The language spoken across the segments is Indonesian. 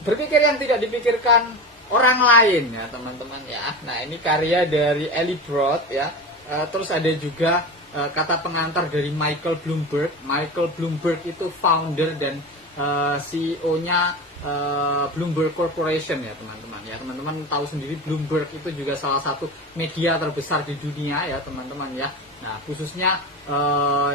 Berpikir yang tidak dipikirkan orang lain ya teman-teman ya. Nah ini karya dari Eli Broad ya. Terus ada juga kata pengantar dari Michael Bloomberg. Michael Bloomberg itu founder dan CEO-nya Bloomberg Corporation ya teman-teman ya. Teman-teman tahu sendiri Bloomberg itu juga salah satu media terbesar di dunia ya teman-teman ya. Nah khususnya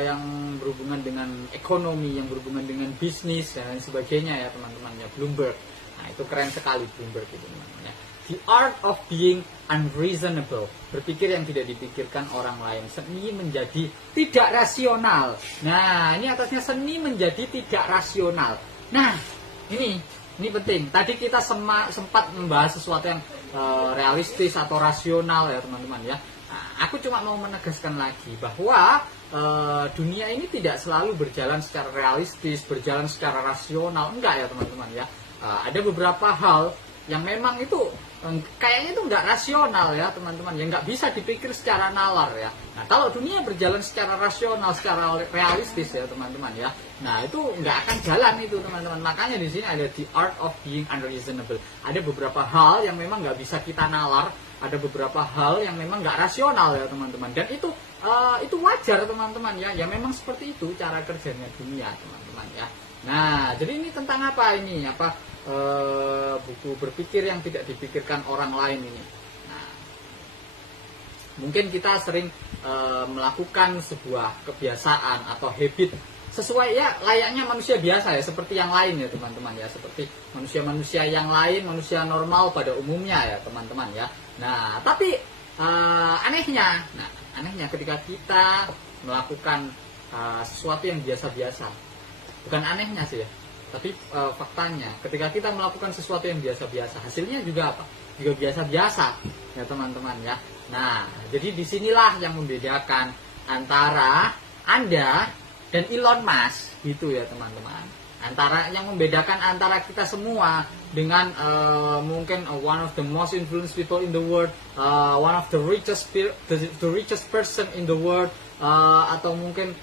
yang berhubungan dengan ekonomi, yang berhubungan dengan bisnis dan sebagainya ya teman-teman ya, Bloomberg. Nah itu keren sekali Bloomberg itu teman-teman ya. The art of being unreasonable, berpikir yang tidak dipikirkan orang lain. Seni menjadi tidak rasional. Nah ini atasnya seni menjadi tidak rasional. Nah ini penting. Tadi kita sempat membahas sesuatu yang realistis atau rasional ya teman-teman ya. Nah, aku cuma mau menegaskan lagi bahwa dunia ini tidak selalu berjalan secara realistis, berjalan secara rasional. Enggak ya teman-teman ya. Ada beberapa hal yang memang itu kayaknya itu nggak rasional ya teman-teman, yang nggak bisa dipikir secara nalar ya. Nah kalau dunia berjalan secara rasional, secara realistis ya teman-teman ya, nah itu nggak akan jalan itu teman-teman. Makanya di sini ada the art of being unreasonable. Ada beberapa hal yang memang nggak bisa kita nalar, ada beberapa hal yang memang nggak rasional ya teman-teman. Dan itu wajar teman-teman ya, ya memang seperti itu cara kerjanya dunia teman-teman ya. Nah jadi ini tentang apa ini? Buku berpikir yang tidak dipikirkan orang lain ini. Nah, mungkin kita sering melakukan sebuah kebiasaan atau habit sesuai ya layaknya manusia biasa ya, seperti yang lain ya teman-teman ya, seperti manusia-manusia yang lain, manusia normal pada umumnya ya teman-teman ya. Nah tapi anehnya ketika kita melakukan sesuatu yang biasa-biasa, bukan anehnya sih ya, tapi faktanya ketika kita melakukan sesuatu yang biasa-biasa, hasilnya juga apa? Juga biasa-biasa ya teman-teman ya. Nah, jadi disinilah yang membedakan antara Anda dan Elon Musk gitu ya teman-teman. Yang membedakan antara kita semua dengan mungkin one of the most influential people in the world, one of the richest person in the world, atau mungkin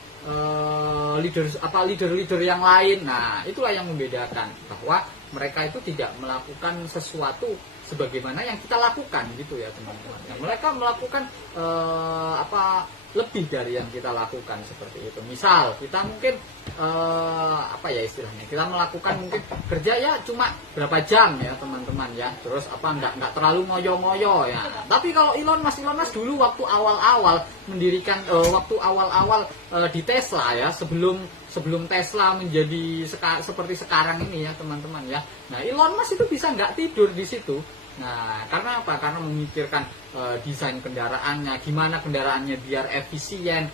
leader yang lain. Nah itulah yang membedakan, bahwa mereka itu tidak melakukan sesuatu sebagaimana yang kita lakukan gitu ya teman-teman. Nah, mereka melakukan lebih dari yang kita lakukan seperti itu. Misal kita mungkin istilahnya kita melakukan mungkin kerja ya cuma berapa jam ya teman-teman ya, terus nggak terlalu ngoyo-ngoyo ya. Tapi kalau Elon Musk dulu waktu awal-awal mendirikan di Tesla ya, sebelum Tesla menjadi seperti sekarang ini ya teman-teman ya. Nah Elon Musk itu bisa nggak tidur di situ. Nah, karena apa? Karena memikirkan desain kendaraannya, gimana kendaraannya biar efisien,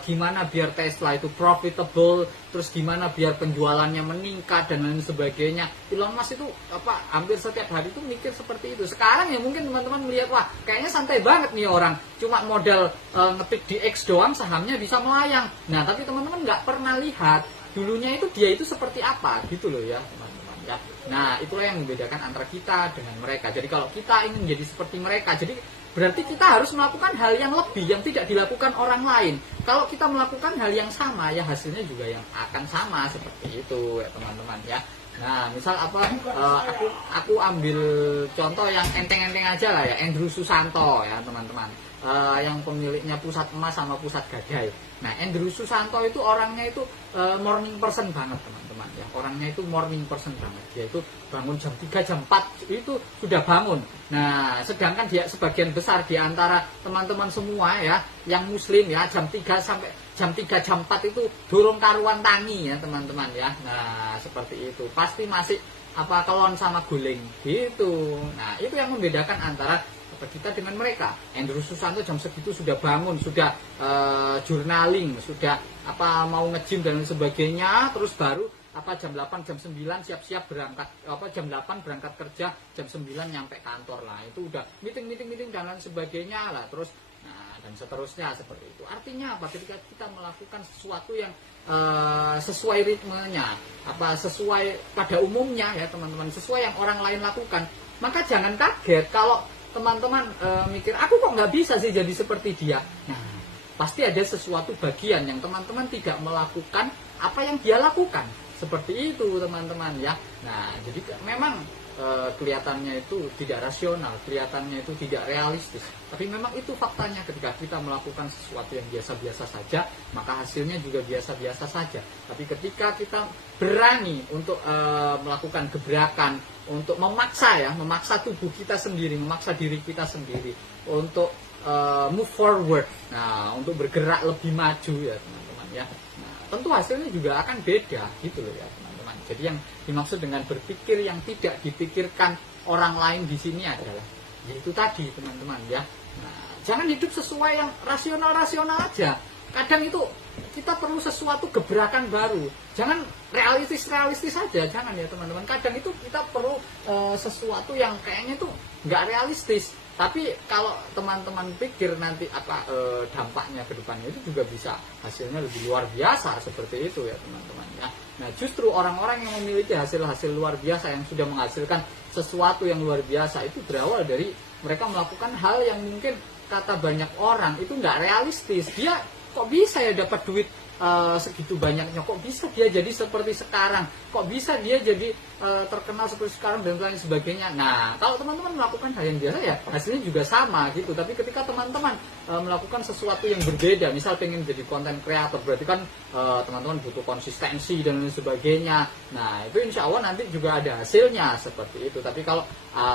gimana biar Tesla itu profitable, terus gimana biar penjualannya meningkat dan lain sebagainya. Elon Musk itu hampir setiap hari itu mikir seperti itu. Sekarang ya mungkin teman-teman melihat, wah kayaknya santai banget nih orang, cuma modal ngetik di X doang sahamnya bisa melayang. Nah, tapi teman-teman nggak pernah lihat dulunya itu dia itu seperti apa gitu loh ya teman-teman. Nah itulah yang membedakan antara kita dengan mereka. Jadi kalau kita ingin menjadi seperti mereka, jadi berarti kita harus melakukan hal yang lebih yang tidak dilakukan orang lain. Kalau kita melakukan hal yang sama ya hasilnya juga yang akan sama seperti itu ya teman-teman ya. Nah misal aku ambil contoh yang enteng-enteng aja lah ya, Andrew Susanto ya teman-teman, yang pemiliknya Pusat Emas sama Pusat Gadai. Nah Andrew Susanto itu orangnya itu morning person banget teman-teman ya. Orangnya itu morning person banget. Dia itu bangun jam 3, jam 4 itu sudah bangun. Nah sedangkan dia sebagian besar di antara teman-teman semua ya yang muslim ya, jam 3 sampai jam 3, jam 4 itu durung karuan tangi ya teman-teman ya. Nah seperti itu, pasti masih kelon sama guling gitu. Nah itu yang membedakan antara kita dengan mereka. Andrew Susanto jam segitu sudah bangun, sudah journaling, sudah mau nge-gym dan sebagainya, terus baru jam 8, jam 9 siap-siap berangkat, jam 8 berangkat kerja, jam 9 nyampe kantor lah. Itu udah meeting dan lain sebagainya lah, terus dan seterusnya seperti itu. Artinya apa? Ketika kita melakukan sesuatu yang sesuai ritmenya, sesuai pada umumnya ya teman-teman, sesuai yang orang lain lakukan, maka jangan kaget kalau teman-teman mikir, aku kok nggak bisa sih jadi seperti dia. Nah, pasti ada sesuatu bagian yang teman-teman tidak melakukan apa yang dia lakukan. seperti itu teman-teman ya. Nah jadi memang kelihatannya itu tidak rasional, kelihatannya itu tidak realistis, tapi memang itu faktanya. Ketika kita melakukan sesuatu yang biasa-biasa saja, maka hasilnya juga biasa-biasa saja. Tapi ketika kita berani untuk melakukan gebrakan, untuk memaksa tubuh kita sendiri, memaksa diri kita sendiri untuk move forward, nah untuk bergerak lebih maju ya teman-teman ya. Nah, tentu hasilnya juga akan beda gitu loh ya teman-teman. Jadi yang dimaksud dengan berpikir yang tidak dipikirkan orang lain di sini adalah yaitu tadi teman-teman ya. Nah, jangan hidup sesuai yang rasional-rasional aja. Kadang itu kita perlu sesuatu gebrakan baru. Jangan realistis saja, jangan ya teman-teman. Kadang itu kita perlu sesuatu yang kayaknya itu nggak realistis. Tapi kalau teman-teman pikir nanti apa dampaknya ke depannya, itu juga bisa hasilnya lebih luar biasa seperti itu ya teman-teman ya. Nah justru orang-orang yang memiliki hasil-hasil luar biasa, yang sudah menghasilkan sesuatu yang luar biasa, itu berawal dari mereka melakukan hal yang mungkin kata banyak orang itu nggak realistis. Dia kok bisa ya dapat duit segitu banyaknya, kok bisa dia jadi seperti sekarang, kok bisa dia jadi terkenal seperti sekarang dan lain sebagainya. Nah kalau teman-teman melakukan hal yang biasa ya hasilnya juga sama gitu. Tapi ketika teman-teman melakukan sesuatu yang berbeda, misal pengen jadi konten kreator, berarti kan teman-teman butuh konsistensi dan lain sebagainya. Nah itu insya Allah nanti juga ada hasilnya seperti itu. Tapi kalau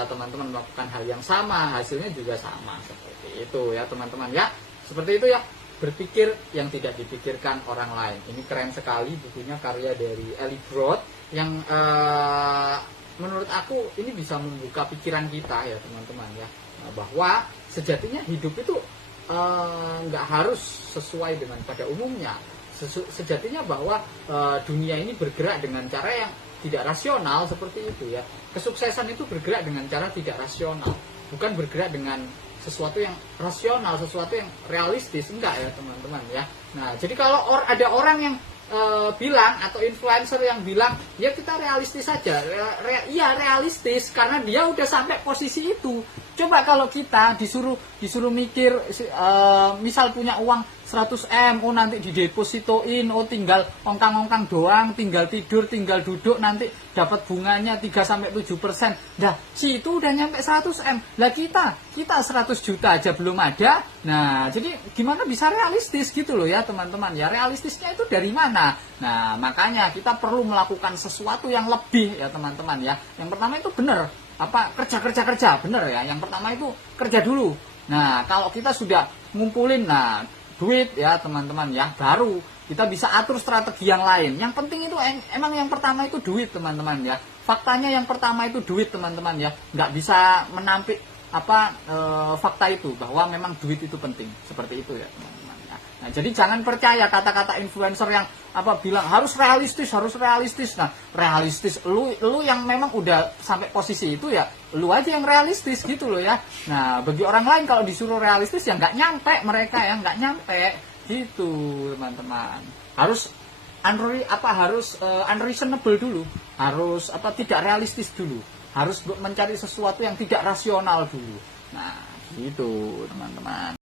teman-teman melakukan hal yang sama, hasilnya juga sama seperti itu ya teman-teman ya. Seperti itu ya. Berpikir yang tidak dipikirkan orang lain. Ini keren sekali bukunya, karya dari Eli Broad, yang menurut aku ini bisa membuka pikiran kita ya teman-teman ya, bahwa sejatinya hidup itu nggak harus sesuai dengan pada umumnya. Sejatinya bahwa dunia ini bergerak dengan cara yang tidak rasional seperti itu ya. Kesuksesan itu bergerak dengan cara tidak rasional, bukan bergerak dengan sesuatu yang rasional, sesuatu yang realistis, enggak ya teman-teman ya. Nah jadi kalau ada orang yang bilang, atau influencer yang bilang ya kita realistis saja, iya realistis karena dia udah sampai posisi itu. Coba kalau kita disuruh mikir, misal punya uang 100M, oh nanti didepositoin, oh tinggal ongkang-ongkang doang, tinggal tidur, tinggal duduk, nanti dapat bunganya 3-7%. Dah, si itu udah nyampe 100M. Lah kita 100 juta aja belum ada. Nah, jadi gimana bisa realistis gitu loh ya teman-teman. Ya realistisnya itu dari mana? Nah, makanya kita perlu melakukan sesuatu yang lebih ya teman-teman ya. Yang pertama itu benar, kerja bener ya. Yang pertama itu kerja dulu. Nah kalau kita sudah ngumpulin duit ya teman-teman ya, baru kita bisa atur strategi yang lain. Yang penting itu emang yang pertama itu duit teman-teman ya. Faktanya yang pertama itu duit teman-teman ya. Nggak bisa menampik fakta itu bahwa memang duit itu penting, seperti itu ya teman-teman ya. Nah jadi jangan percaya kata-kata influencer yang bilang harus realistis. Nah realistis lu yang memang udah sampai posisi itu ya lu aja yang realistis gitu loh ya. Nah bagi orang lain kalau disuruh realistis ya nggak nyampe, mereka ya nggak nyampe gitu teman-teman. Harus unreasonable dulu, harus tidak realistis dulu, harus mencari sesuatu yang tidak rasional dulu. Nah gitu teman-teman.